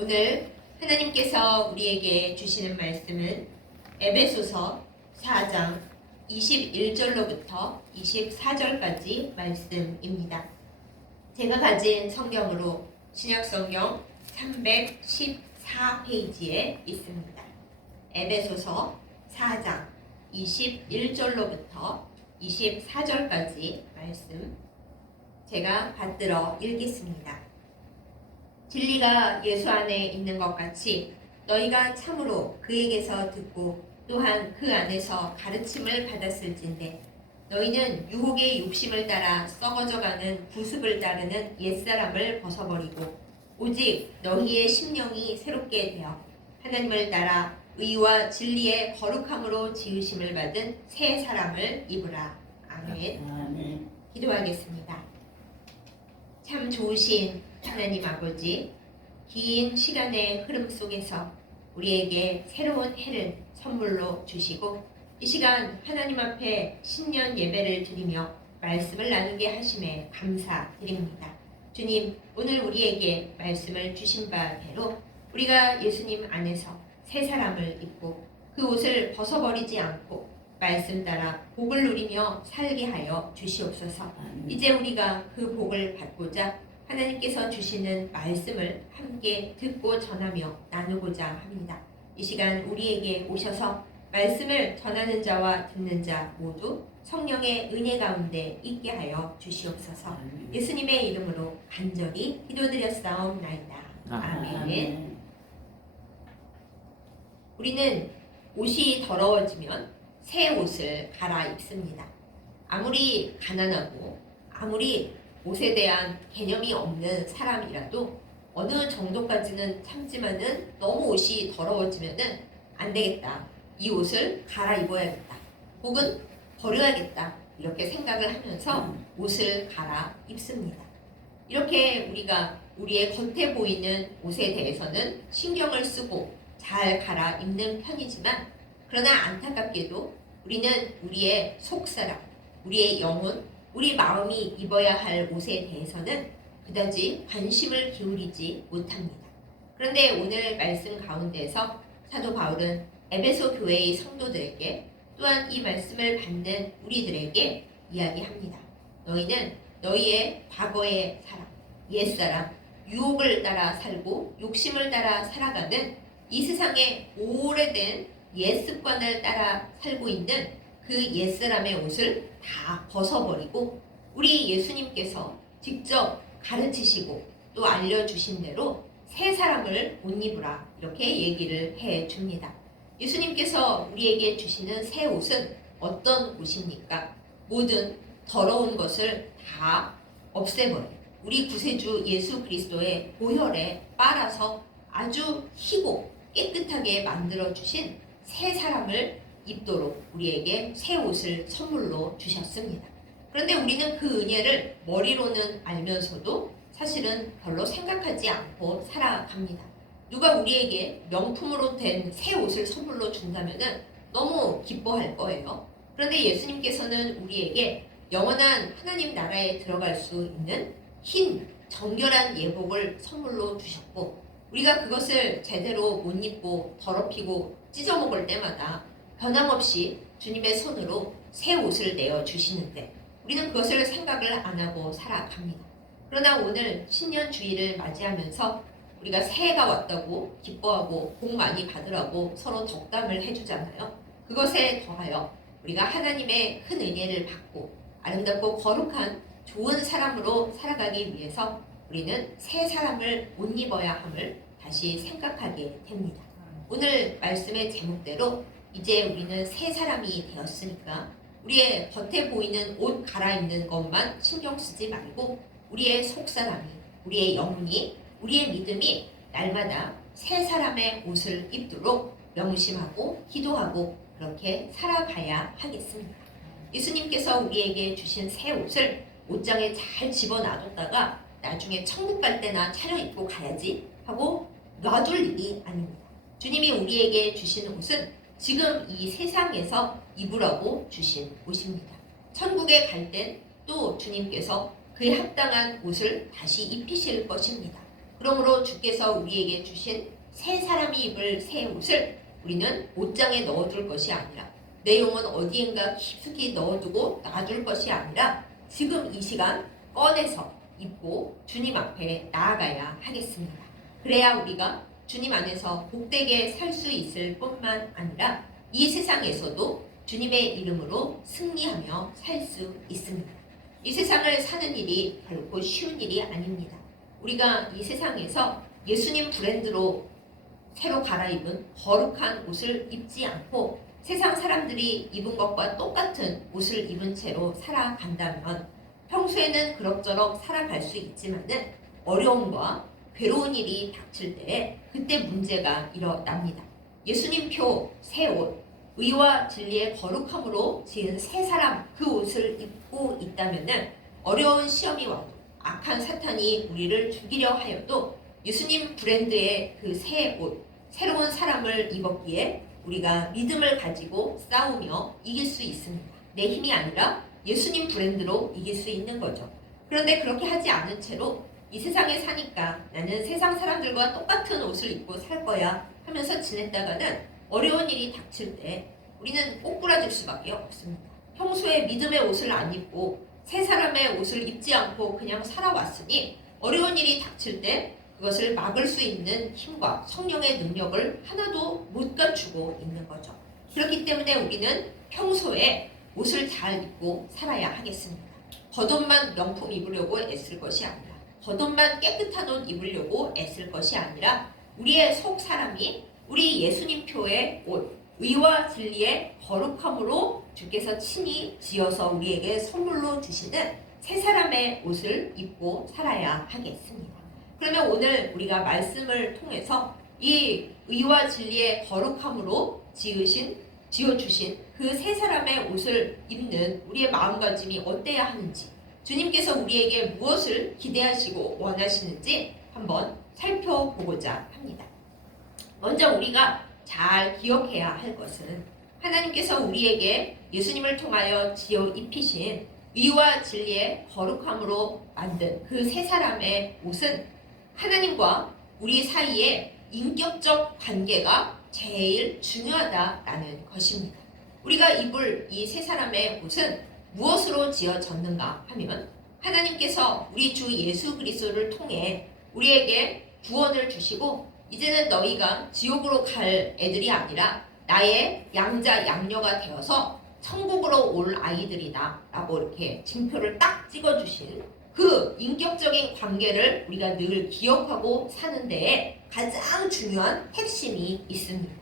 오늘 하나님께서 우리에게 주시는 말씀은 에베소서 4장 21절로부터 24절까지 말씀입니다. 제가 가진 성경으로 신약성경 314페이지에 있습니다. 에베소서 4장 21절로부터 24절까지 말씀 제가 받들어 읽겠습니다. 진리가 예수 안에 있는 것 같이 너희가 참으로 그에게서 듣고 또한 그 안에서 가르침을 받았을진데 너희는 유혹의 욕심을 따라 썩어져가는 구습을 따르는 옛사람을 벗어버리고 오직 너희의 심령이 새롭게 되어 하나님을 따라 의와 진리의 거룩함으로 지으심을 받은 새 사람을 입으라. 아멘. 기도하겠습니다. 참 좋으신 하나님 아버지, 긴 시간의 흐름 속에서 우리에게 새로운 해를 선물로 주시고 이 시간 하나님 앞에 신년 예배를 드리며 말씀을 나누게 하심에 감사드립니다. 주님, 오늘 우리에게 말씀을 주신 바대로 우리가 예수님 안에서 새 사람을 입고 그 옷을 벗어버리지 않고 말씀 따라 복을 누리며 살게 하여 주시옵소서. 이제 우리가 그 복을 받고자 하나님께서 주시는 말씀을 함께 듣고 전하며 나누고자 합니다. 이 시간 우리에게 오셔서 말씀을 전하는 자와 듣는 자 모두 성령의 은혜 가운데 있게 하여 주시옵소서. 예수님의 이름으로 간절히 기도드렸사옵나이다. 아멘. 우리는 옷이 더러워지면 새 옷을 갈아입습니다. 아무리 가난하고 아무리 옷에 대한 개념이 없는 사람이라도 어느 정도까지는 참지만은 너무 옷이 더러워지면은 안 되겠다. 이 옷을 갈아입어야겠다. 혹은 버려야겠다. 이렇게 생각을 하면서 옷을 갈아입습니다. 이렇게 우리가 우리의 겉에 보이는 옷에 대해서는 신경을 쓰고 잘 갈아입는 편이지만 그러나 안타깝게도 우리는 우리의 속사람, 우리의 영혼, 우리 마음이 입어야 할 옷에 대해서는 그다지 관심을 기울이지 못합니다. 그런데 오늘 말씀 가운데서 사도 바울은 에베소 교회의 성도들에게 또한 이 말씀을 받는 우리들에게 이야기합니다. 너희는 너희의 과거의 사람, 옛사람, 유혹을 따라 살고 욕심을 따라 살아가는 이 세상의 오래된 옛 습관을 따라 살고 있는 그 옛사람의 옷을 다 벗어버리고 우리 예수님께서 직접 가르치시고 또 알려주신 대로 새 사람을 옷 입으라 이렇게 얘기를 해줍니다. 예수님께서 우리에게 주시는 새 옷은 어떤 옷입니까? 모든 더러운 것을 다 없애버려 우리 구세주 예수 그리스도의 보혈에 빨아서 아주 희고 깨끗하게 만들어주신 새 사람을 입도록 우리에게 새 옷을 선물로 주셨습니다. 그런데 우리는 그 은혜를 머리로는 알면서도 사실은 별로 생각하지 않고 살아갑니다. 누가 우리에게 명품으로 된 새 옷을 선물로 준다면 너무 기뻐할 거예요. 그런데 예수님께서는 우리에게 영원한 하나님 나라에 들어갈 수 있는 흰 정결한 예복을 선물로 주셨고 우리가 그것을 제대로 못 입고 더럽히고 찢어먹을 때마다 변함없이 주님의 손으로 새 옷을 내어주시는데 우리는 그것을 생각을 안 하고 살아갑니다. 그러나 오늘 신년 주일을 맞이하면서 우리가 새해가 왔다고 기뻐하고 복 많이 받으라고 서로 덕담을 해주잖아요. 그것에 더하여 우리가 하나님의 큰 은혜를 받고 아름답고 거룩한 좋은 사람으로 살아가기 위해서 우리는 새 사람을 옷 입어야 함을 다시 생각하게 됩니다. 오늘 말씀의 제목대로 이제 우리는 새 사람이 되었으니까 우리의 겉에 보이는 옷 갈아입는 것만 신경 쓰지 말고 우리의 속사람이, 우리의 영혼이, 우리의 믿음이 날마다 새 사람의 옷을 입도록 명심하고 기도하고 그렇게 살아가야 하겠습니다. 예수님께서 우리에게 주신 새 옷을 옷장에 잘 집어놔뒀다가 나중에 천국 갈 때나 차려입고 가야지 하고 놔둘 일이 아닙니다. 주님이 우리에게 주신 옷은 지금 이 세상에서 입으라고 주신 옷입니다. 천국에 갈 땐 또 주님께서 그에 합당한 옷을 다시 입히실 것입니다. 그러므로 주께서 우리에게 주신 새 사람이 입을 새 옷을 우리는 옷장에 넣어둘 것이 아니라 내 영혼 어디엔가 깊숙이 넣어두고 놔둘 것이 아니라 지금 이 시간 꺼내서 입고 주님 앞에 나아가야 하겠습니다. 그래야 우리가 주님 안에서 복되게 살 수 있을 뿐만 아니라 이 세상에서도 주님의 이름으로 승리하며 살 수 있습니다. 이 세상을 사는 일이 결코 쉬운 일이 아닙니다. 우리가 이 세상에서 예수님 브랜드로 새로 갈아입은 거룩한 옷을 입지 않고 세상 사람들이 입은 것과 똑같은 옷을 입은 채로 살아간다면 평소에는 그럭저럭 살아갈 수 있지만은 어려움과 괴로운 일이 닥칠 때에 그때 문제가 일어납니다. 예수님 표 새 옷, 의와 진리의 거룩함으로 지은 새 사람 그 옷을 입고 있다면은 어려운 시험이 와도 악한 사탄이 우리를 죽이려 하여도 예수님 브랜드의 그 새 옷, 새로운 사람을 입었기에 우리가 믿음을 가지고 싸우며 이길 수 있습니다. 내 힘이 아니라 예수님 브랜드로 이길 수 있는 거죠. 그런데 그렇게 하지 않은 채로 이 세상에 사니까 나는 세상 사람들과 똑같은 옷을 입고 살 거야 하면서 지냈다가는 어려운 일이 닥칠 때 우리는 꼬꾸라질 수밖에 없습니다. 평소에 믿음의 옷을 안 입고 새 사람의 옷을 입지 않고 그냥 살아왔으니 어려운 일이 닥칠 때 그것을 막을 수 있는 힘과 성령의 능력을 하나도 못 갖추고 있는 거죠. 그렇기 때문에 우리는 평소에 옷을 잘 입고 살아야 하겠습니다. 겉옷만 명품 입으려고 애쓸 것이 아니라 겉옷만 깨끗한 옷 입으려고 애쓸 것이 아니라 우리의 속 사람이 우리 예수님 표의 옷, 의와 진리의 거룩함으로 주께서 친히 지어서 우리에게 선물로 주시는 새 사람의 옷을 입고 살아야 하겠습니다. 그러면 오늘 우리가 말씀을 통해서 이 의와 진리의 거룩함으로 지어주신 그 새 사람의 옷을 입는 우리의 마음가짐이 어때야 하는지, 주님께서 우리에게 무엇을 기대하시고 원하시는지 한번 살펴보고자 합니다. 먼저 우리가 잘 기억해야 할 것은 하나님께서 우리에게 예수님을 통하여 지어 입히신 의와 진리의 거룩함으로 만든 그 새 사람의 옷은 하나님과 우리 사이에 인격적 관계가 제일 중요하다라는 것입니다. 우리가 입을 이 새 사람의 옷은 무엇으로 지어졌는가 하면 하나님께서 우리 주 예수 그리스도를 통해 우리에게 구원을 주시고 이제는 너희가 지옥으로 갈 애들이 아니라 나의 양자 양녀가 되어서 천국으로 올 아이들이다 라고 이렇게 징표를 딱 찍어주신 그 인격적인 관계를 우리가 늘 기억하고 사는 데에 가장 중요한 핵심이 있습니다.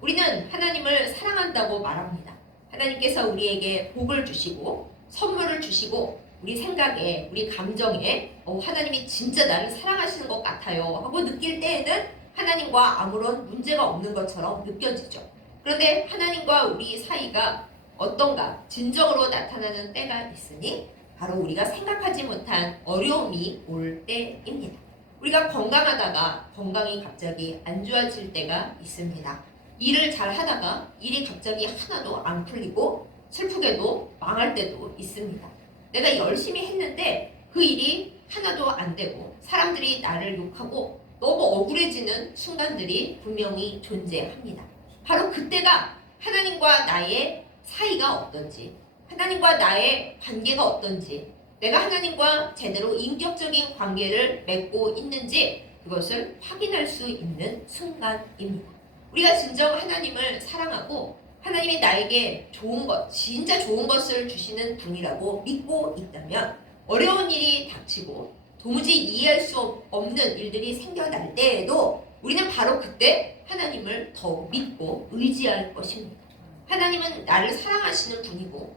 우리는 하나님을 사랑한다고 말합니다. 하나님께서 우리에게 복을 주시고 선물을 주시고 우리 생각에 우리 감정에 하나님이 진짜 나를 사랑하시는 것 같아요 하고 느낄 때에는 하나님과 아무런 문제가 없는 것처럼 느껴지죠. 그런데 하나님과 우리 사이가 어떤가 진정으로 나타나는 때가 있으니 바로 우리가 생각하지 못한 어려움이 올 때입니다. 우리가 건강하다가 건강이 갑자기 안 좋아질 때가 있습니다. 일을 잘 하다가 일이 갑자기 하나도 안 풀리고 슬프게도 망할 때도 있습니다. 내가 열심히 했는데 그 일이 하나도 안 되고 사람들이 나를 욕하고 너무 억울해지는 순간들이 분명히 존재합니다. 바로 그때가 하나님과 나의 사이가 어떤지, 하나님과 나의 관계가 어떤지, 내가 하나님과 제대로 인격적인 관계를 맺고 있는지 그것을 확인할 수 있는 순간입니다. 우리가 진정 하나님을 사랑하고 하나님이 나에게 좋은 것, 진짜 좋은 것을 주시는 분이라고 믿고 있다면 어려운 일이 닥치고 도무지 이해할 수 없는 일들이 생겨날 때에도 우리는 바로 그때 하나님을 더 믿고 의지할 것입니다. 하나님은 나를 사랑하시는 분이고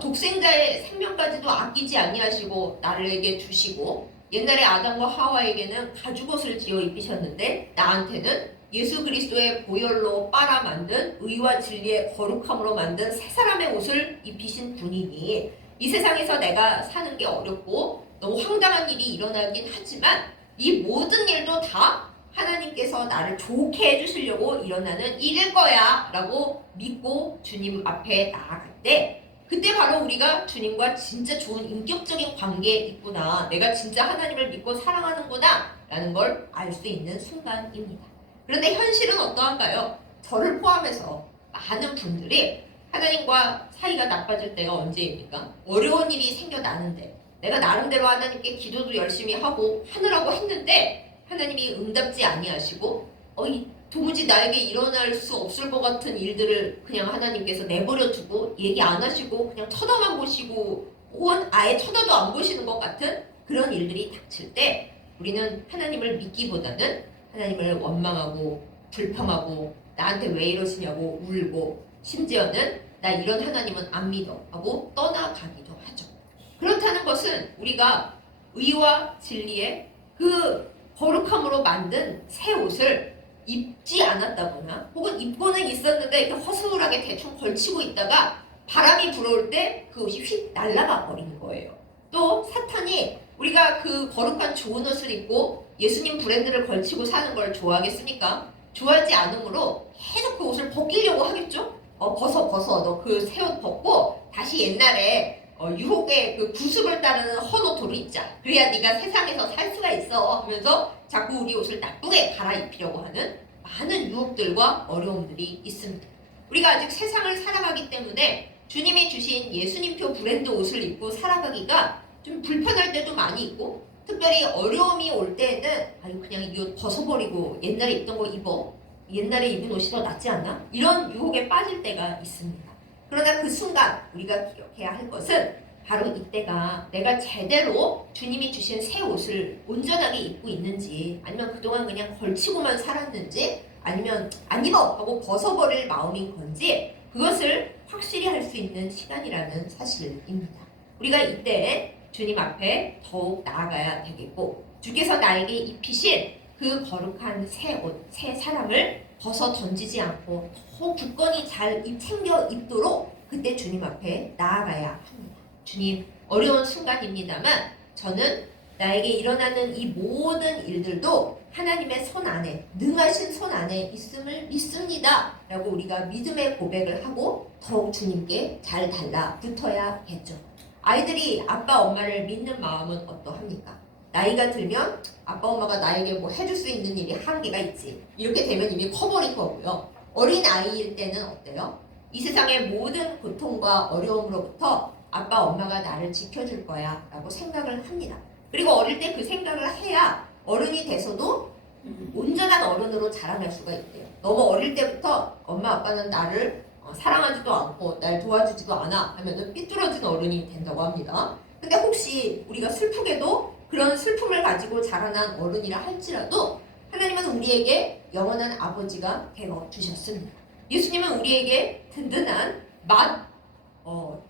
독생자의 생명까지도 아끼지 아니하시고 나에게 주시고 옛날에 아담과 하와에게는 가죽옷을 지어 입히셨는데 나한테는 예수 그리스도의 보혈로 빨아 만든 의와 진리의 거룩함으로 만든 새 사람의 옷을 입히신 분이니 이 세상에서 내가 사는 게 어렵고 너무 황당한 일이 일어나긴 하지만 이 모든 일도 다 하나님께서 나를 좋게 해주시려고 일어나는 일일 거야 라고 믿고 주님 앞에 나아갈 때 그때 바로 우리가 주님과 진짜 좋은 인격적인 관계에 있구나, 내가 진짜 하나님을 믿고 사랑하는구나 라는 걸 알 수 있는 순간입니다. 그런데 현실은 어떠한가요? 저를 포함해서 많은 분들이 하나님과 사이가 나빠질 때가 언제입니까? 어려운 일이 생겨나는데 내가 나름대로 하나님께 기도도 열심히 하고 하느라고 했는데 하나님이 응답지 아니하시고 도무지 나에게 일어날 수 없을 것 같은 일들을 그냥 하나님께서 내버려 두고 얘기 안 하시고 그냥 쳐다만 보시고 혹은 아예 쳐다도 안 보시는 것 같은 그런 일들이 닥칠 때 우리는 하나님을 믿기보다는 하나님을 원망하고 불평하고 나한테 왜 이러시냐고 울고 심지어는 나 이런 하나님은 안 믿어 하고 떠나가기도 하죠. 그렇다는 것은 우리가 의와 진리의 그 거룩함으로 만든 새 옷을 입지 않았다거나 혹은 입고는 있었는데 이렇게 허술하게 대충 걸치고 있다가 바람이 불어올 때 그 옷이 휙 날아가 버리는 거예요. 또 사탄이 우리가 그 거룩한 좋은 옷을 입고 예수님 브랜드를 걸치고 사는 걸 좋아하겠습니까? 좋아하지 않으므로 계속 그 옷을 벗기려고 하겠죠? 벗어 너 그 새 옷 벗고 다시 옛날에 유혹의 그 구습을 따르는 헌옷으로 입자. 그래야 네가 세상에서 살 수가 있어 하면서 자꾸 우리 옷을 나쁘게 갈아입히려고 하는 많은 유혹들과 어려움들이 있습니다. 우리가 아직 세상을 살아가기 때문에 주님이 주신 예수님표 브랜드 옷을 입고 살아가기가 좀 불편할 때도 많이 있고 특별히 어려움이 올 때에는 그냥 이 옷 벗어버리고 옛날에 입던 거 입어. 옛날에 입은 옷이 더 낫지 않나? 이런 유혹에 빠질 때가 있습니다. 그러나 그 순간 우리가 기억해야 할 것은 바로 이때가 내가 제대로 주님이 주신 새 옷을 온전하게 입고 있는지 아니면 그동안 그냥 걸치고만 살았는지 아니면 안 입어 하고 벗어버릴 마음인 건지 그것을 확실히 할 수 있는 시간이라는 사실입니다. 우리가 이때 주님 앞에 더욱 나아가야 되겠고 주께서 나에게 입히신 그 거룩한 새 옷, 새 사람을 벗어 던지지 않고 더 굳건히 잘 챙겨 입도록 그때 주님 앞에 나아가야 합니다. 주님, 어려운 순간입니다만 저는 나에게 일어나는 이 모든 일들도 하나님의 손 안에, 능하신 손 안에 있음을 믿습니다. 라고 우리가 믿음의 고백을 하고 더욱 주님께 잘 달라붙어야겠죠. 아이들이 아빠, 엄마를 믿는 마음은 어떠합니까? 나이가 들면 아빠, 엄마가 나에게 뭐 해줄 수 있는 일이 한계가 있지. 이렇게 되면 이미 커버린 거고요. 어린 아이일 때는 어때요? 이 세상의 모든 고통과 어려움으로부터 아빠, 엄마가 나를 지켜줄 거야 라고 생각을 합니다. 그리고 어릴 때 그 생각을 해야 어른이 돼서도 온전한 어른으로 자라날 수가 있대요. 너무 어릴 때부터 엄마, 아빠는 나를 사랑하지도 않고 날 도와주지도 않아 하면 삐뚤어진 어른이 된다고 합니다. 근데 혹시 우리가 슬프게도 그런 슬픔을 가지고 자라난 어른이라 할지라도 하나님은 우리에게 영원한 아버지가 되어 주셨습니다. 예수님은 우리에게 든든한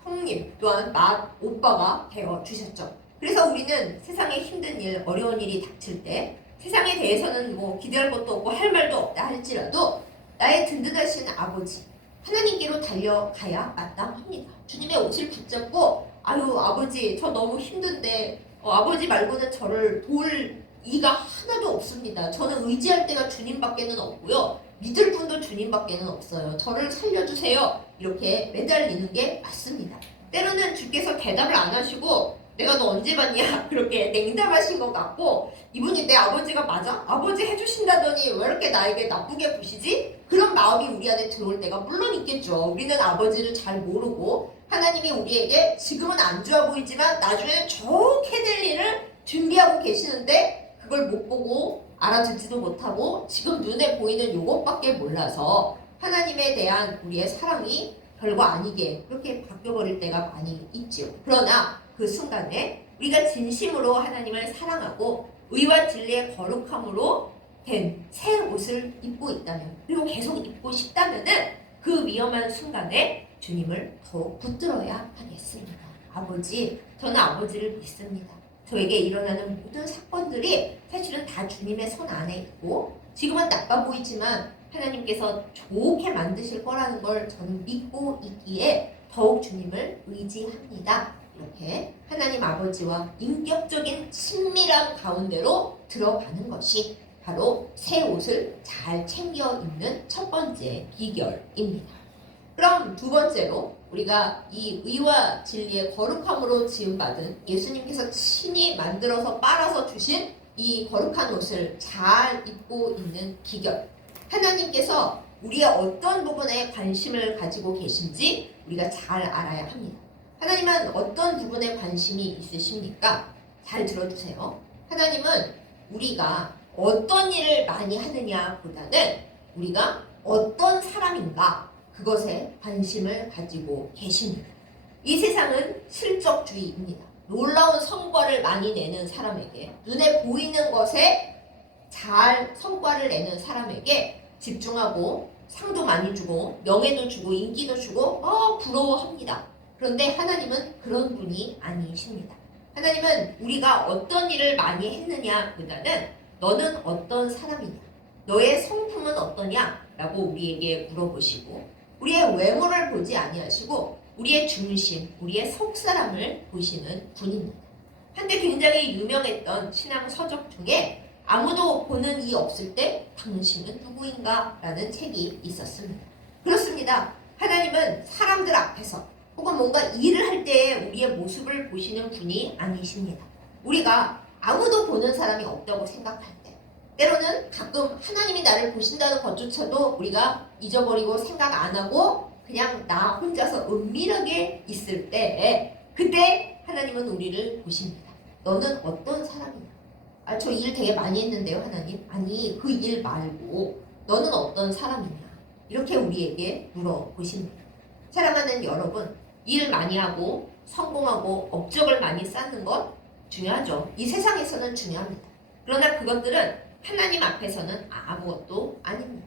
형님 또한 오빠가 되어 주셨죠. 그래서 우리는 세상에 힘든 일, 어려운 일이 닥칠 때 세상에 대해서는 뭐 기대할 것도 없고 할 말도 없다 할지라도 나의 든든하신 아버지 하나님께로 달려가야 마땅합니다. 주님의 옷을 붙잡고 아버지 저 너무 힘든데 아버지 말고는 저를 도울 이가 하나도 없습니다. 저는 의지할 때가 주님밖에는 없고요. 믿을 분도 주님밖에는 없어요. 저를 살려주세요. 이렇게 매달리는 게 맞습니다. 때로는 주께서 대답을 안 하시고 내가 너 언제 봤냐? 그렇게 냉담하신 것 같고 이분이 내 아버지가 맞아? 아버지 해주신다더니 왜 이렇게 나에게 나쁘게 보시지? 그런 마음이 우리 안에 들어올 때가 물론 있겠죠. 우리는 아버지를 잘 모르고 하나님이 우리에게 지금은 안 좋아 보이지만 나중에는 좋게 될 일을 준비하고 계시는데 그걸 못 보고 알아듣지도 못하고 지금 눈에 보이는 요것밖에 몰라서 하나님에 대한 우리의 사랑이 별거 아니게 그렇게 바뀌어버릴 때가 많이 있죠. 그러나 그 순간에 우리가 진심으로 하나님을 사랑하고 의와 진리의 거룩함으로 된 새 옷을 입고 있다면 그리고 계속 입고 싶다면은 그 위험한 순간에 주님을 더욱 붙들어야 하겠습니다. 아버지, 저는 아버지를 믿습니다. 저에게 일어나는 모든 사건들이 사실은 다 주님의 손 안에 있고 지금은 나빠 보이지만 하나님께서 좋게 만드실 거라는 걸 저는 믿고 있기에 더욱 주님을 의지합니다. 이렇게 하나님 아버지와 인격적인 친밀함 가운데로 들어가는 것이 바로 새 옷을 잘 챙겨 입는 첫 번째 비결입니다. 그럼 두 번째로 우리가 이 의와 진리의 거룩함으로 지음받은 예수님께서 친히 만들어서 빨아서 주신 이 거룩한 옷을 잘 입고 있는 비결, 하나님께서 우리의 어떤 부분에 관심을 가지고 계신지 우리가 잘 알아야 합니다. 하나님은 어떤 부분에 관심이 있으십니까? 잘 들어주세요. 하나님은 우리가 어떤 일을 많이 하느냐 보다는 우리가 어떤 사람인가 그것에 관심을 가지고 계십니다. 이 세상은 실적주의입니다. 놀라운 성과를 많이 내는 사람에게, 눈에 보이는 것에 잘 성과를 내는 사람에게 집중하고 상도 많이 주고 명예도 주고 인기도 주고 부러워합니다. 그런데 하나님은 그런 분이 아니십니다. 하나님은 우리가 어떤 일을 많이 했느냐 보다는 너는 어떤 사람이냐, 너의 성품은 어떠냐 라고 우리에게 물어보시고 우리의 외모를 보지 아니하시고 우리의 중심, 우리의 속사람을 보시는 분입니다. 한때 굉장히 유명했던 신앙 서적 중에 아무도 보는 이 없을 때 당신은 누구인가? 라는 책이 있었습니다. 그렇습니다. 하나님은 사람들 앞에서 혹은 뭔가 일을 할 때에 우리의 모습을 보시는 분이 아니십니다. 우리가 아무도 보는 사람이 없다고 생각할 때, 때로는 가끔 하나님이 나를 보신다는 것조차도 우리가 잊어버리고 생각 안 하고 그냥 나 혼자서 은밀하게 있을 때, 그때 하나님은 우리를 보십니다. 너는 어떤 사람이냐? 저 일 되게 많이 했는데요, 하나님. 아니, 그 일 말고 너는 어떤 사람이냐? 이렇게 우리에게 물어보십니다. 사랑하는 여러분, 일 많이 하고 성공하고 업적을 많이 쌓는 것 중요하죠. 이 세상에서는 중요합니다. 그러나 그것들은 하나님 앞에서는 아무것도 아닙니다.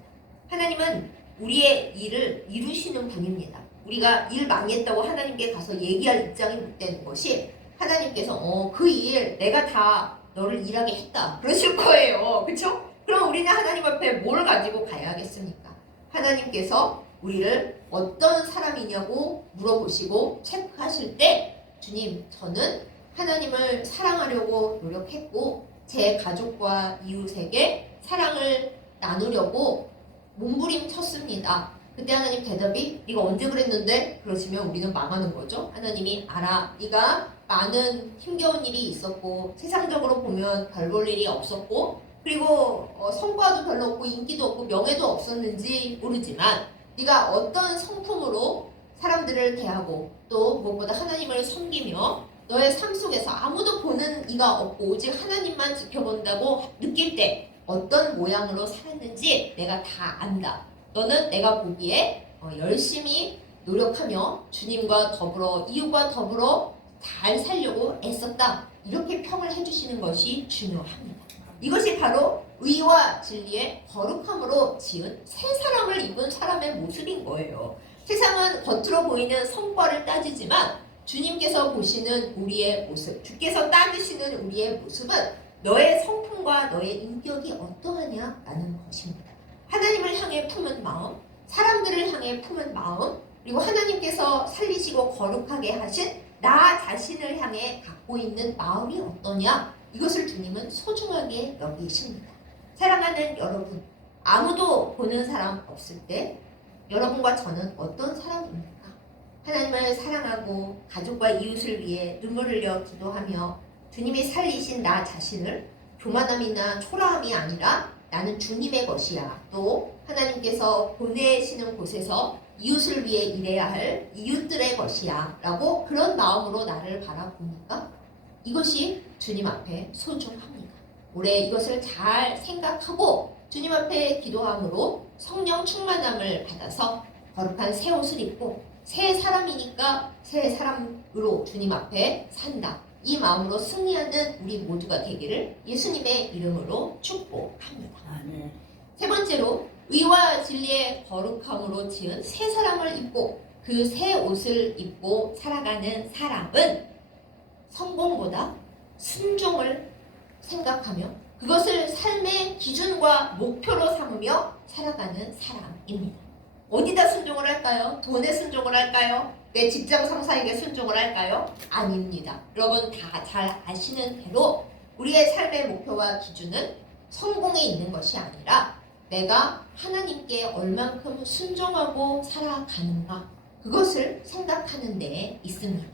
하나님은 우리의 일을 이루시는 분입니다. 우리가 일 많이 했다고 하나님께 가서 얘기할 입장이 못 되는 것이, 하나님께서 그 일 내가 다 너를 일하게 했다 그러실 거예요. 그렇죠? 그럼 우리는 하나님 앞에 뭘 가지고 가야겠습니까? 하나님께서 우리를 어떤 사람이냐고 물어보시고 체크하실 때, 주님, 저는 하나님을 사랑하려고 노력했고 제 가족과 이웃에게 사랑을 나누려고 몸부림쳤습니다. 그때 하나님 대답이 네가 언제 그랬는데? 그러시면 우리는 망하는 거죠. 하나님이 알아, 네가 많은 힘겨운 일이 있었고 세상적으로 보면 별 볼 일이 없었고 그리고 성과도 별로 없고 인기도 없고 명예도 없었는지 모르지만 네가 어떤 성품으로 사람들을 대하고 또 무엇보다 하나님을 섬기며 너의 삶 속에서 아무도 보는 이가 없고 오직 하나님만 지켜본다고 느낄 때 어떤 모양으로 살았는지 내가 다 안다. 너는 내가 보기에 열심히 노력하며 주님과 더불어 이웃과 더불어 잘 살려고 애썼다. 이렇게 평을 해주시는 것이 중요합니다. 이것이 바로 의와 진리의 거룩함으로 지은 새 사람을 입은 사람의 모습인 거예요. 세상은 겉으로 보이는 성과를 따지지만 주님께서 보시는 우리의 모습, 주께서 따지시는 우리의 모습은 너의 성품과 너의 인격이 어떠하냐라는 것입니다. 하나님을 향해 품은 마음, 사람들을 향해 품은 마음, 그리고 하나님께서 살리시고 거룩하게 하신 나 자신을 향해 갖고 있는 마음이 어떠냐, 이것을 주님은 소중하게 여기십니다. 사랑하는 여러분, 아무도 보는 사람 없을 때 여러분과 저는 어떤 사람입니까? 하나님을 사랑하고 가족과 이웃을 위해 눈물 흘려 기도하며 주님이 살리신 나 자신을 교만함이나 초라함이 아니라 나는 주님의 것이야, 또 하나님께서 보내시는 곳에서 이웃을 위해 일해야 할 이웃들의 것이야 라고 그런 마음으로 나를 바라봅니까? 이것이 주님 앞에 소중합니다. 올해 이것을 잘 생각하고 주님 앞에 기도함으로 성령 충만함을 받아서 거룩한 새 옷을 입고 새 사람이니까 새 사람으로 주님 앞에 산다. 이 마음으로 승리하는 우리 모두가 되기를 예수님의 이름으로 축복합니다. 아멘. 세 번째로 의와 진리의 거룩함으로 지은 새 사람을 입고 그 새 옷을 입고 살아가는 사람은 성공보다 순종을 생각하며 그것을 삶의 기준과 목표로 삼으며 살아가는 사람입니다. 어디다 순종을 할까요? 돈에 순종을 할까요? 내 직장 상사에게 순종을 할까요? 아닙니다. 여러분 다 잘 아시는 대로 우리의 삶의 목표와 기준은 성공에 있는 것이 아니라 내가 하나님께 얼만큼 순종하고 살아가는가, 그것을 생각하는 데에 있습니다.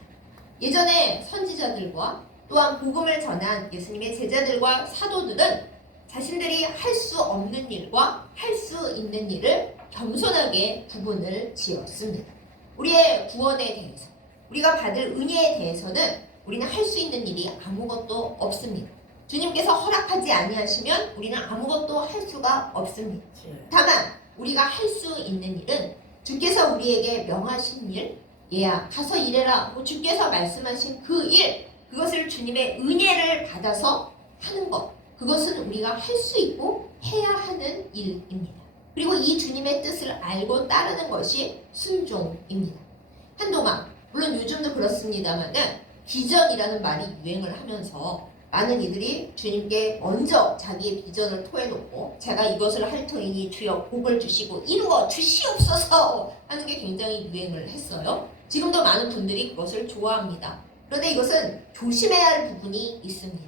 예전에 선지자들과 또 또한 복음을 전한 예수님의 제자들과 사도들은 자신들이 할 수 없는 일과 할 수 있는 일을 겸손하게 구분을 지었습니다. 우리의 구원에 대해서, 우리가 받을 은혜에 대해서는 우리는 할 수 있는 일이 아무것도 없습니다. 주님께서 허락하지 아니하시면 우리는 아무것도 할 수가 없습니다. 다만 우리가 할 수 있는 일은 주께서 우리에게 명하신 일, 얘야 가서 일해라, 주께서 말씀하신 그 일, 그것을 주님의 은혜를 받아서 하는 것, 그것은 우리가 할 수 있고 해야 하는 일입니다. 그리고 이 주님의 뜻을 알고 따르는 것이 순종입니다. 한동안, 물론 요즘도 그렇습니다만은 비전이라는 말이 유행을 하면서 많은 이들이 주님께 먼저 자기의 비전을 토해놓고 제가 이것을 할 터이니 주여 복을 주시고 이루어 주시옵소서 하는 게 굉장히 유행을 했어요. 지금도 많은 분들이 그것을 좋아합니다. 그런데 이것은 조심해야 할 부분이 있습니다.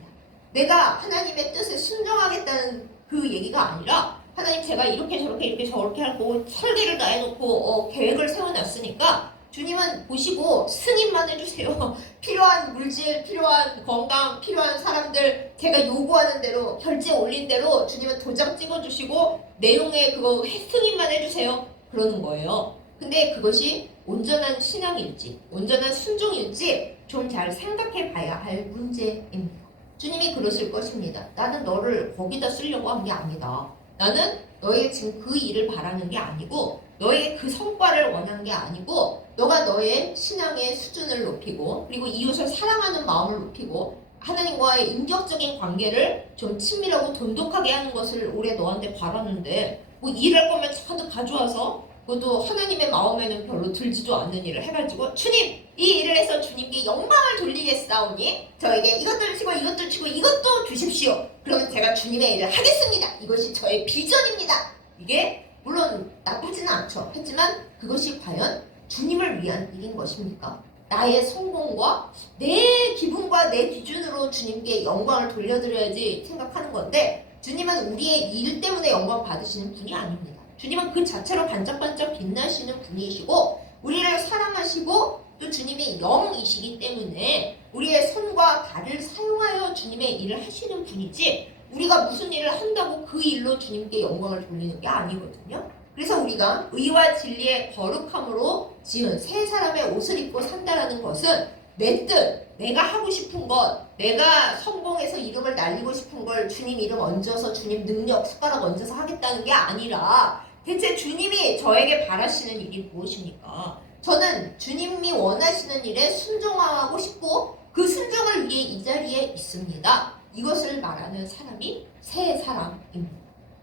내가 하나님의 뜻에 순종하겠다는 그 얘기가 아니라 하나님 제가 이렇게 저렇게 이렇게 저렇게 하고 설계를 다 해놓고 계획을 세워놨으니까 주님은 보시고 승인만 해주세요. 필요한 물질, 필요한 건강, 필요한 사람들 제가 요구하는 대로 결제 올린 대로 주님은 도장 찍어주시고 내용에 그거 승인만 해주세요. 그러는 거예요. 근데 그것이 온전한 신앙일지 온전한 순종일지 좀 잘 생각해 봐야 할 문제입니다. 주님이 그러실 것입니다. 나는 너를 거기다 쓰려고 한 게 아니다. 나는 너의 지금 그 일을 바라는 게 아니고 너의 그 성과를 원하는 게 아니고 너가 너의 신앙의 수준을 높이고 그리고 이웃을 사랑하는 마음을 높이고 하나님과의 인격적인 관계를 좀 친밀하고 돈독하게 하는 것을 올해 너한테 바랐는데 뭐 일할 거면 차도 가져와서 그것도 하나님의 마음에는 별로 들지도 않는 일을 해가지고 주님 이 일을 해서 주님께 영광을 돌리겠사오니 저에게 이것들 치고 이것들 치고 이것도 주십시오. 그러면 제가 주님의 일을 하겠습니다. 이것이 저의 비전입니다. 이게 물론 나쁘지는 않죠. 하지만 그것이 과연 주님을 위한 일인 것입니까? 나의 성공과 내 기분과 내 기준으로 주님께 영광을 돌려드려야지 생각하는 건데 주님은 우리의 일 때문에 영광 받으시는 분이 아닙니다. 주님은 그 자체로 반짝반짝 빛나시는 분이시고 우리를 사랑하시고 또 주님의 영이시기 때문에 우리의 손과 발을 사용하여 주님의 일을 하시는 분이지 우리가 무슨 일을 한다고 그 일로 주님께 영광을 돌리는 게 아니거든요. 그래서 우리가 의와 진리의 거룩함으로 지은 새 사람의 옷을 입고 산다라는 것은 내 뜻, 내가 하고 싶은 것, 내가 성공해서 이름을 날리고 싶은 걸 주님 이름 얹어서 주님 능력, 숟가락 얹어서 하겠다는 게 아니라 대체 주님이 저에게 바라시는 일이 무엇입니까? 저는 주님이 원하시는 일에 순종하고 싶고 그 순종을 위해 이 자리에 있습니다. 이것을 말하는 사람이 새 사람입니다.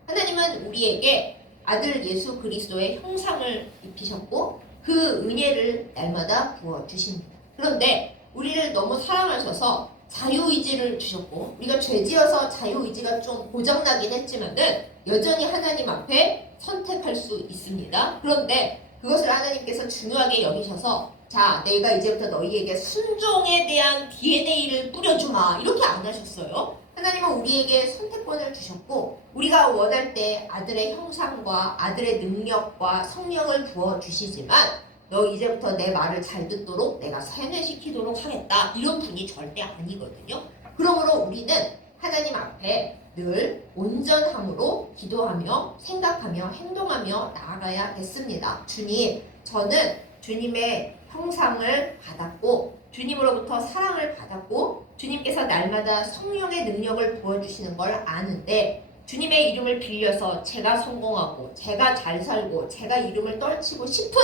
하나님은 우리에게 아들 예수 그리스도의 형상을 입히셨고 그 은혜를 날마다 부어주십니다. 그런데 우리를 너무 사랑하셔서 자유의지를 주셨고 우리가 죄지어서 자유의지가 좀 고장나긴 했지만은 여전히 하나님 앞에 선택할 수 있습니다. 그런데 그것을 하나님께서 중요하게 여기셔서 자 내가 이제부터 너희에게 순종에 대한 DNA를 뿌려주마 이렇게 안 하셨어요. 하나님은 우리에게 선택권을 주셨고 우리가 원할 때 아들의 형상과 아들의 능력과 성령을 부어주시지만 너 이제부터 내 말을 잘 듣도록 내가 세뇌시키도록 하겠다 이런 분이 절대 아니거든요. 그러므로 우리는 하나님 앞에 늘 온전함으로 기도하며 생각하며 행동하며 나아가야겠습니다. 주님, 저는 주님의 형상을 받았고 주님으로부터 사랑을 받았고 주님께서 날마다 성령의 능력을 부어주시는 걸 아는데 주님의 이름을 빌려서 제가 성공하고 제가 잘 살고 제가 이름을 떨치고 싶은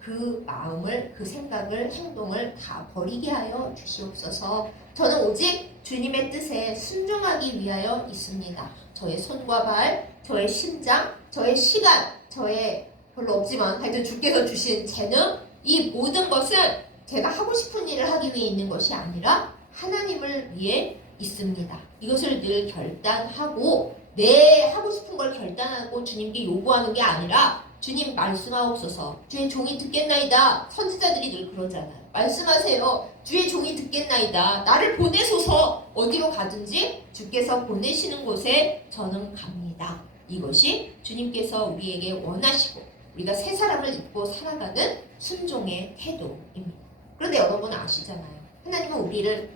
그 마음을, 그 생각을, 행동을 다 버리게 하여 주시옵소서. 저는 오직 주님의 뜻에 순종하기 위하여 있습니다. 저의 손과 발, 저의 심장, 저의 시간, 저의 별로 없지만 하여튼 주께서 주신 재능 이 모든 것은 제가 하고 싶은 일을 하기 위해 있는 것이 아니라 하나님을 위해 있습니다. 이것을 늘 결단하고 내 하고 싶은 걸 결단하고 주님께 요구하는 게 아니라 주님 말씀하옵소서. 주의 종이 듣겠나이다. 선지자들이 늘 그러잖아요. 말씀하세요. 주의 종이 듣겠나이다. 나를 보내소서. 어디로 가든지 주께서 보내시는 곳에 저는 갑니다. 이것이 주님께서 우리에게 원하시고 우리가 새 사람을 입고 살아가는 순종의 태도입니다. 그런데 여러분 아시잖아요. 하나님은 우리를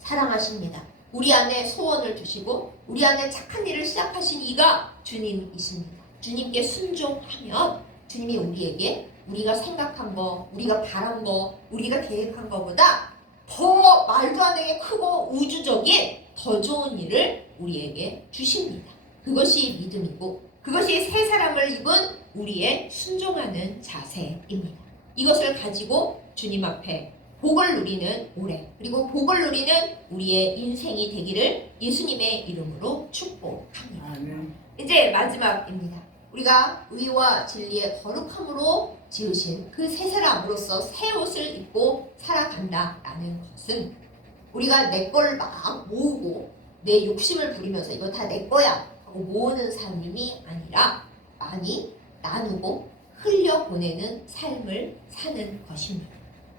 사랑하십니다. 우리 안에 소원을 두시고 우리 안에 착한 일을 시작하신 이가 주님이십니다. 주님께 순종하면 주님이 우리에게 우리가 생각한 거, 우리가 바란 거, 우리가 계획한 거보다 더 말도 안 되게 크고 우주적인 더 좋은 일을 우리에게 주십니다. 그것이 믿음이고 그것이 새 사람을 입은 우리의 순종하는 자세입니다. 이것을 가지고 주님 앞에 복을 누리는 올해 그리고 복을 누리는 우리의 인생이 되기를 예수님의 이름으로 축복합니다. 아멘. 이제 마지막입니다. 우리가 의와 진리의 거룩함으로 지으신 그 새 사람으로서 새 옷을 입고 살아간다라는 것은 우리가 내 걸 막 모으고 내 욕심을 부리면서 이거 다 내 거야 하고 모으는 삶이 아니라 많이 나누고 흘려보내는 삶을 사는 것입니다.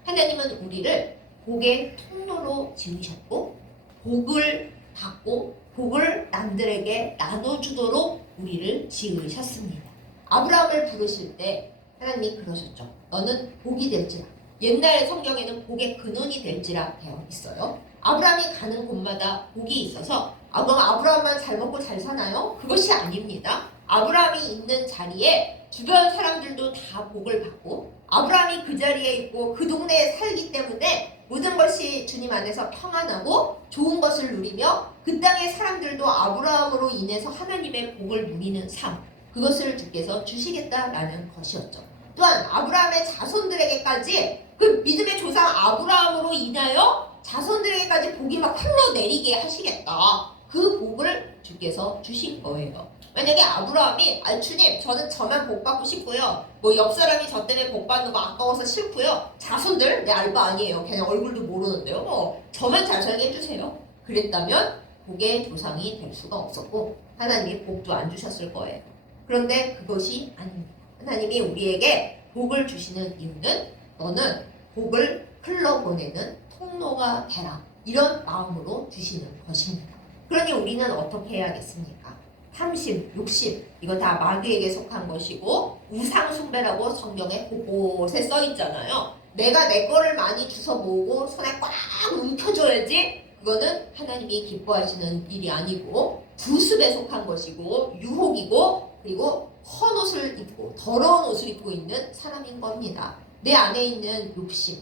하나님은 우리를 복의 통로로 지으셨고 복을 받고 복을 남들에게 나눠주도록 우리를 지으셨습니다. 아브라함을 부르실 때 하나님이 그러셨죠. 너는 복이 될지라. 옛날 성경에는 복의 근원이 될지라 되어 있어요. 아브라함이 가는 곳마다 복이 있어서 그럼 아브라함만 잘 먹고 잘 사나요? 그것이 아닙니다. 아브라함이 있는 자리에 주변 사람들도 다 복을 받고 아브라함이 그 자리에 있고 그 동네에 살기 때문에 모든 것이 주님 안에서 평안하고 좋은 것을 누리며 그 땅의 사람들도 아브라함으로 인해서 하나님의 복을 누리는 삶, 그것을 주께서 주시겠다라는 것이었죠. 또한 아브라함의 자손들에게까지 그 믿음의 조상 아브라함으로 인하여 자손들에게까지 복이 막 흘러내리게 하시겠다. 그 복을 주께서 주신 거예요. 만약에 아브라함이 주님 저는 저만 복 받고 싶고요. 뭐 옆 사람이 저 때문에 복 받는 거 아까워서 싫고요. 자손들 내 알바 아니에요. 그냥 얼굴도 모르는데요. 뭐 저만 잘 살게 해주세요. 그랬다면 복의 조상이 될 수가 없었고 하나님이 복도 안 주셨을 거예요. 그런데 그것이 아닙니다. 하나님이 우리에게 복을 주시는 이유는 너는 복을 흘러보내는 통로가 되라. 이런 마음으로 주시는 것입니다. 그러니 우리는 어떻게 해야겠습니까? 탐심, 욕심 이거 다 마귀에게 속한 것이고 우상 숭배라고 성경에 곳곳에 써 있잖아요. 내가 내 거를 많이 주워 모으고 손에 꽉 움켜줘야지 그거는 하나님이 기뻐하시는 일이 아니고 구습에 속한 것이고 유혹이고 그리고 헌옷을 입고 더러운 옷을 입고 있는 사람인 겁니다. 내 안에 있는 욕심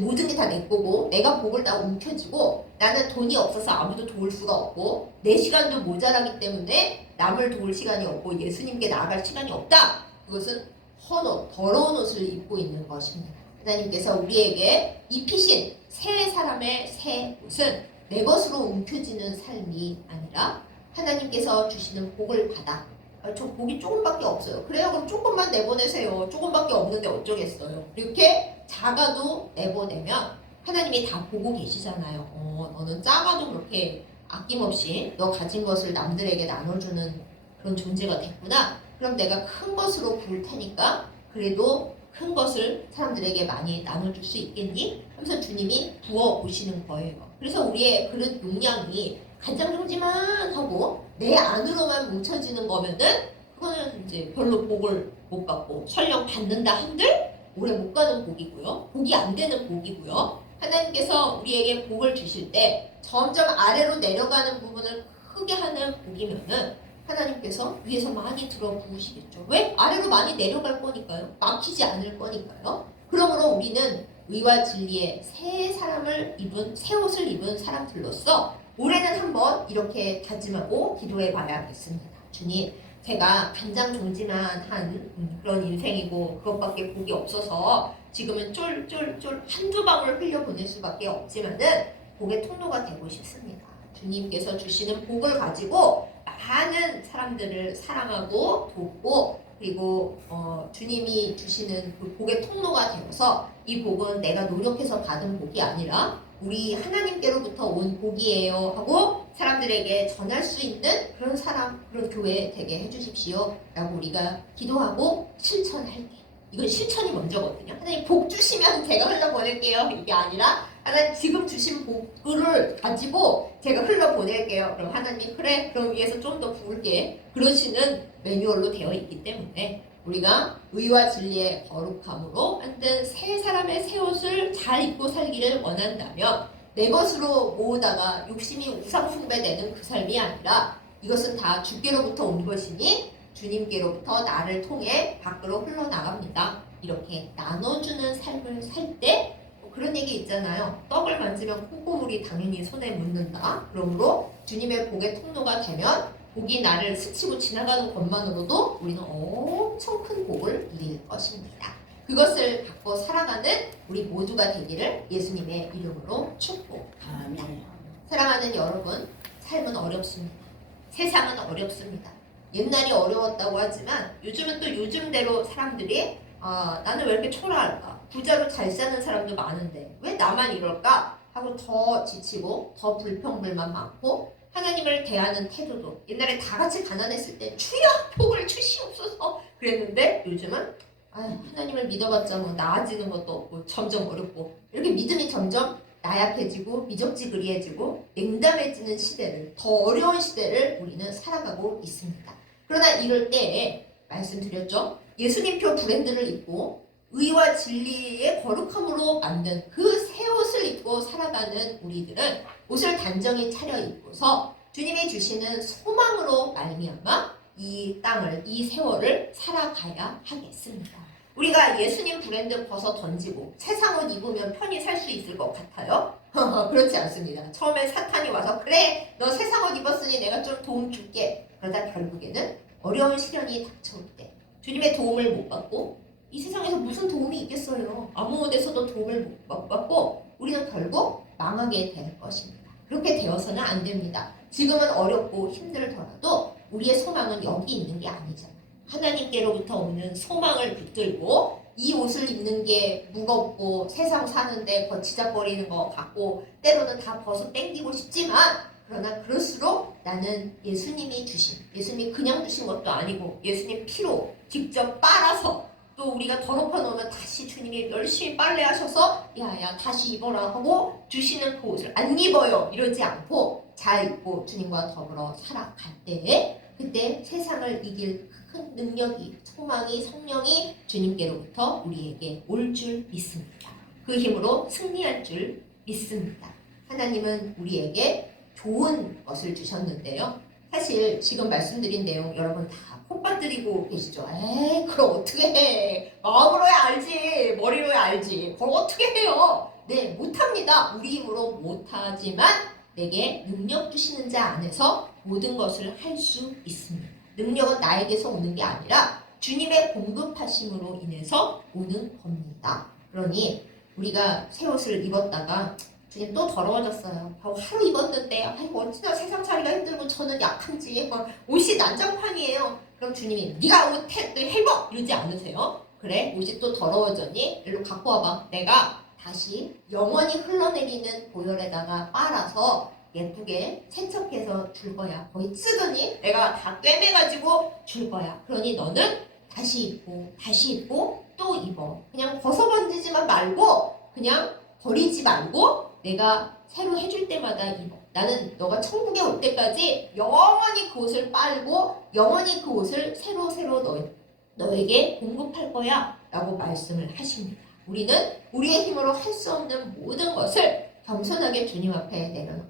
모든 게 다 내 거고 내가 복을 다 움켜쥐고 나는 돈이 없어서 아무도 도울 수가 없고 내 시간도 모자라기 때문에 남을 도울 시간이 없고 예수님께 나아갈 시간이 없다. 그것은 헌옷, 더러운 옷을 입고 있는 것입니다. 하나님께서 우리에게 입히신 새 사람의 새 옷은 내 것으로 움켜쥐는 삶이 아니라 하나님께서 주시는 복을 받아 저 복이 조금밖에 없어요. 그래요? 그럼 조금만 내보내세요. 조금밖에 없는데 어쩌겠어요. 이렇게 작아도 내보내면 하나님이 다 보고 계시잖아요. 너는 작아도 그렇게 아낌없이 너 가진 것을 남들에게 나눠주는 그런 존재가 됐구나. 그럼 내가 큰 것으로 부을 테니까 그래도 큰 것을 사람들에게 많이 나눠줄 수 있겠니? 하면서 주님이 부어오시는 거예요. 그래서 우리의 그릇 용량이 간장종지만 하고 내 안으로만 뭉쳐지는 거면은 그거는 이제 별로 복을 못 받고 설령 받는다 한들 오래 못 가는 복이고요. 복이 안 되는 복이고요. 하나님께서 우리에게 복을 주실 때 점점 아래로 내려가는 부분을 크게 하는 복이면은 하나님께서 위에서 많이 들어 부으시겠죠. 왜? 아래로 많이 내려갈 거니까요. 막히지 않을 거니까요. 그러므로 우리는 의와 진리의 새 사람을 입은 새 옷을 입은 사람들로서 올해는 한번 이렇게 다짐하고 기도해 봐야겠습니다. 주님, 제가 간장종지만 한 그런 인생이고 그것밖에 복이 없어서 지금은 쫄쫄쫄 한두 방울 흘려보낼 수밖에 없지만은 복의 통로가 되고 싶습니다. 주님께서 주시는 복을 가지고 많은 사람들을 사랑하고 돕고 그리고 주님이 주시는 그 복의 통로가 되어서 이 복은 내가 노력해서 받은 복이 아니라 우리 하나님께로부터 온 복이에요 하고 사람들에게 전할 수 있는 그런 사람, 그런 교회 되게 해주십시오 라고 우리가 기도하고 실천할게요. 이건 실천이 먼저거든요. 하나님 복 주시면 제가 흘러보낼게요. 이게 아니라 하나님 지금 주신 복을 가지고 제가 흘러보낼게요. 그럼 하나님 그래 그럼 위에서 좀 더 부을게 그러시는 매뉴얼로 되어 있기 때문에 우리가 의와 진리의 거룩함으로 만든 새 사람의 새 옷을 잘 입고 살기를 원한다면 내 것으로 모으다가 욕심이 우상숭배되는 그 삶이 아니라 이것은 다 주께로부터 온 것이니 주님께로부터 나를 통해 밖으로 흘러나갑니다. 이렇게 나눠주는 삶을 살 때 그런 얘기 있잖아요. 떡을 만지면 콩고물이 당연히 손에 묻는다. 그러므로 주님의 복의 통로가 되면 복이 나를 스치고 지나가는 것만으로도 우리는 엄청 큰 복을 누릴 것입니다. 그것을 갖고 살아가는 우리 모두가 되기를 예수님의 이름으로 축복합니다. 사랑하는 여러분, 삶은 어렵습니다. 세상은 어렵습니다. 옛날이 어려웠다고 하지만 요즘은 또 요즘대로 사람들이 나는 왜 이렇게 초라할까? 부자로 잘 사는 사람도 많은데 왜 나만 이럴까? 하고 더 지치고 더 불평불만 많고 하나님을 대하는 태도도 옛날에 다 같이 가난했을 때 주여 복을 주시옵소서 그랬는데 요즘은 하나님을 믿어봤자 뭐 나아지는 것도 없고 점점 어렵고 이렇게 믿음이 점점 나약해지고 미적지근해지고 냉담해지는 시대를 더 어려운 시대를 우리는 살아가고 있습니다. 그러나 이럴 때에 말씀드렸죠. 예수님표 브랜드를 입고 의와 진리의 거룩함으로 만든 그 새 옷을 입고 살아가는 우리들은 옷을 단정히 차려입고서 주님이 주시는 소망으로 말미암아 이 땅을 이 세월을 살아가야 하겠습니다. 우리가 예수님 브랜드 벗어 던지고 세상 옷 입으면 편히 살 수 있을 것 같아요? 그렇지 않습니다. 처음에 사탄이 와서 그래 너 세상 옷 입었으니 내가 좀 도움 줄게. 그러다 결국에는 어려운 시련이 닥쳐올 때 주님의 도움을 못 받고 이 세상에서 무슨 도움이 있겠어요. 아무 어디서도 도움을 못 받고 우리는 결국 망하게 될 것입니다. 그렇게 되어서는 안 됩니다. 지금은 어렵고 힘들더라도 우리의 소망은 여기 있는 게 아니잖아요. 하나님께로부터 오는 소망을 붙들고 이 옷을 입는 게 무겁고 세상 사는데 거치작거리는 것 같고 때로는 다 벗어 땡기고 싶지만 그러나 그럴수록 나는 예수님이 주신 예수님이 그냥 주신 것도 아니고 예수님 피로 직접 빨아서 또 우리가 더럽혀 놓으면 다시 주님이 열심히 빨래하셔서 야야 다시 입어라 하고 주시는 그 옷을 안 입어요 이러지 않고 잘 입고 주님과 더불어 살아갈 때에 그때 세상을 이길 큰 능력이 소망이 성령이 주님께로부터 우리에게 올 줄 믿습니다. 그 힘으로 승리할 줄 믿습니다. 하나님은 우리에게 좋은 것을 주셨는데요. 사실 지금 말씀드린 내용 여러분 다 콧받들이고 계시죠? 에이 그럼 어떻게 해? 마음으로야 알지 머리로야 알지 그걸 어떻게 해요? 네 못합니다. 우리 힘으로 못하지만 내게 능력 주시는 자 안에서 모든 것을 할 수 있습니다. 능력은 나에게서 오는 게 아니라 주님의 공급하심으로 인해서 오는 겁니다. 그러니 우리가 새 옷을 입었다가 주님 또 더러워졌어요. 하루 입었는데 아이고 어찌나 세상 살이가 힘들고 저는 약한지 옷이 난장판이에요. 그럼 주님이 네가 옷 해입어 이러지 않으세요? 그래 옷이 또 더러워졌니? 일로 갖고 와봐. 내가 다시 영원히 흘러내리는 보혈에다가 빨아서 예쁘게 세척해서 줄 거야. 거기 쓰더니 내가 다 꿰매가지고 줄 거야. 그러니 너는 다시 입고 또 입어. 그냥 벗어던지지만 말고 그냥 버리지 말고 내가 새로 해줄 때마다 입어. 나는 너가 천국에 올 때까지 영원히 그 옷을 빨고 영원히 그 옷을 새로 너에게 공급할 거야 라고 말씀을 하십니다. 우리는 우리의 힘으로 할 수 없는 모든 것을 겸손하게 주님 앞에 내려놓고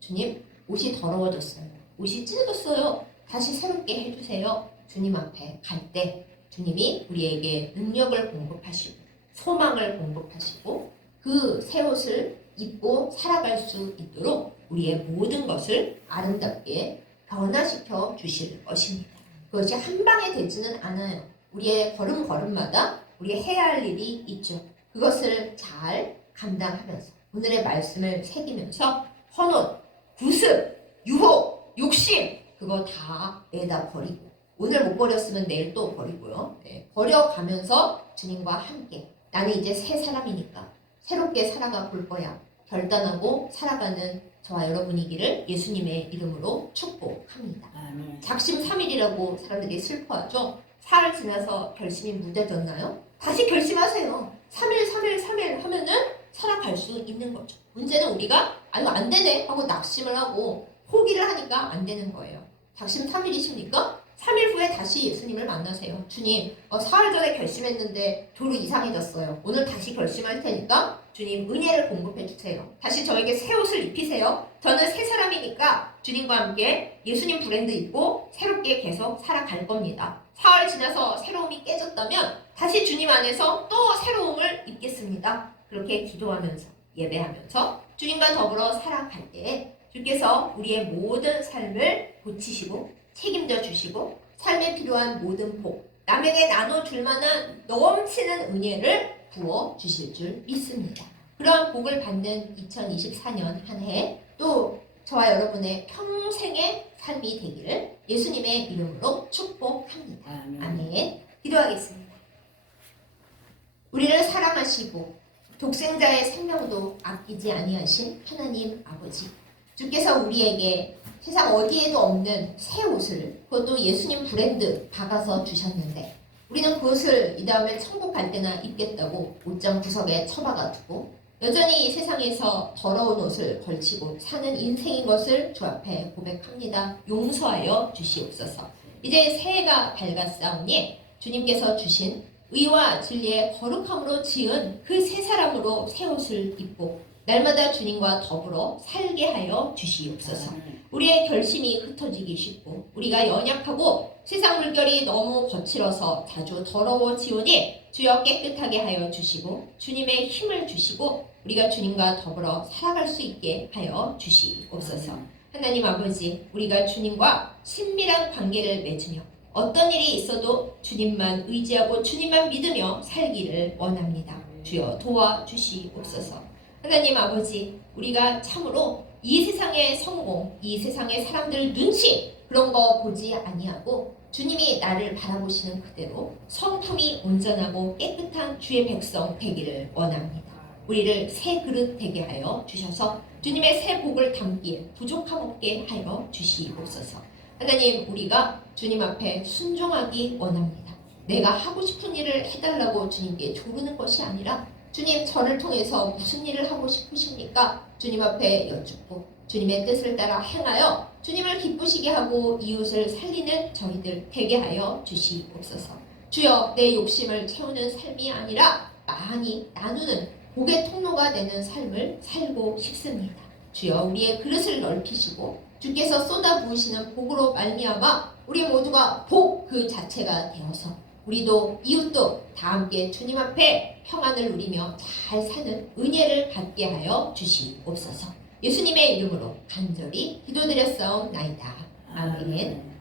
주님 옷이 더러워졌어요. 옷이 찢어졌어요. 다시 새롭게 해주세요. 주님 앞에 갈 때 주님이 우리에게 능력을 공급하시고 소망을 공급하시고 그 새 옷을 입고 살아갈 수 있도록 우리의 모든 것을 아름답게 변화시켜 주실 것입니다. 그것이 한 방에 되지는 않아요. 우리의 걸음걸음마다 우리가 해야 할 일이 있죠. 그것을 잘 감당하면서 오늘의 말씀을 새기면서 헌옷, 구습, 유혹, 욕심 그거 다 내다 버리고 오늘 못 버렸으면 내일 또 버리고요. 네, 버려가면서 주님과 함께 나는 이제 새 사람이니까 새롭게 살아가 볼 거야. 결단하고 살아가는 저와 여러분이기를 예수님의 이름으로 축복합니다. 아멘. 작심삼일이라고 사람들이 슬퍼하죠. 사흘 지나서 결심이 무뎌졌나요? 다시 결심하세요. 3일 하면은 살아갈 수 있는 거죠. 문제는 우리가 이거 안 되네 하고 낙심을 하고 포기를 하니까 안 되는 거예요. 작심삼일이십니까? 3일 후에 다시 예수님을 만나세요. 주님, 사흘 전에 결심했는데 도로 이상해졌어요. 오늘 다시 결심할 테니까 주님 은혜를 공급해 주세요. 다시 저에게 새 옷을 입히세요. 저는 새 사람이니까 주님과 함께 예수님 브랜드 입고 새롭게 계속 살아갈 겁니다. 사흘 지나서 새로움이 깨졌다면 다시 주님 안에서 또 새로움을 입겠습니다. 그렇게 기도하면서 예배하면서 주님과 더불어 살아갈 때에 주께서 우리의 모든 삶을 고치시고 책임져 주시고 삶에 필요한 모든 복, 남에게 나눠줄 만한 넘치는 은혜를 부어 주실 줄 믿습니다. 그러한 복을 받는 2024년 한 해 또 저와 여러분의 평생의 삶이 되기를 예수님의 이름으로 축복합니다. 아멘. 기도하겠습니다. 우리를 사랑하시고 독생자의 생명도 아끼지 아니하신 하나님 아버지, 주께서 우리에게 세상 어디에도 없는 새 옷을, 그것도 예수님 브랜드 박아서 주셨는데 우리는 그것을 이 다음에 천국 갈 때나 입겠다고 옷장 구석에 처박아 두고 여전히 이 세상에서 더러운 옷을 걸치고 사는 인생인 것을 주 앞에 고백합니다. 용서하여 주시옵소서. 이제 새해가 밝았사오니 주님께서 주신 의와 진리의 거룩함으로 지은 그 새 사람으로 새 옷을 입고 날마다 주님과 더불어 살게 하여 주시옵소서. 우리의 결심이 흩어지기 쉽고 우리가 연약하고 세상 물결이 너무 거칠어서 자주 더러워지오니 주여 깨끗하게 하여 주시고 주님의 힘을 주시고 우리가 주님과 더불어 살아갈 수 있게 하여 주시옵소서. 하나님 아버지, 우리가 주님과 친밀한 관계를 맺으며 어떤 일이 있어도 주님만 의지하고 주님만 믿으며 살기를 원합니다. 주여 도와주시옵소서. 하나님 아버지, 우리가 참으로 이 세상의 성공, 이 세상의 사람들 눈치 그런 거 보지 아니하고 주님이 나를 바라보시는 그대로 성품이 온전하고 깨끗한 주의 백성 되기를 원합니다. 우리를 새 그릇 되게 하여 주셔서 주님의 새 복을 담기에 부족함 없게 하여 주시옵소서. 하나님, 우리가 주님 앞에 순종하기 원합니다. 내가 하고 싶은 일을 해달라고 주님께 조르는 것이 아니라 주님, 저를 통해서 무슨 일을 하고 싶으십니까? 주님 앞에 여쭙고 주님의 뜻을 따라 행하여 주님을 기쁘시게 하고 이웃을 살리는 저희들 되게 하여 주시옵소서. 주여, 내 욕심을 채우는 삶이 아니라 많이 나누는 복의 통로가 되는 삶을 살고 싶습니다. 주여, 우리의 그릇을 넓히시고 주께서 쏟아부으시는 복으로 말미암아 우리 모두가 복 그 자체가 되어서 우리도 이웃도 다 함께 주님 앞에 평안을 누리며 잘 사는 은혜를 받게 하여 주시옵소서. 예수님의 이름으로 간절히 기도드렸사옵나이다. 아멘.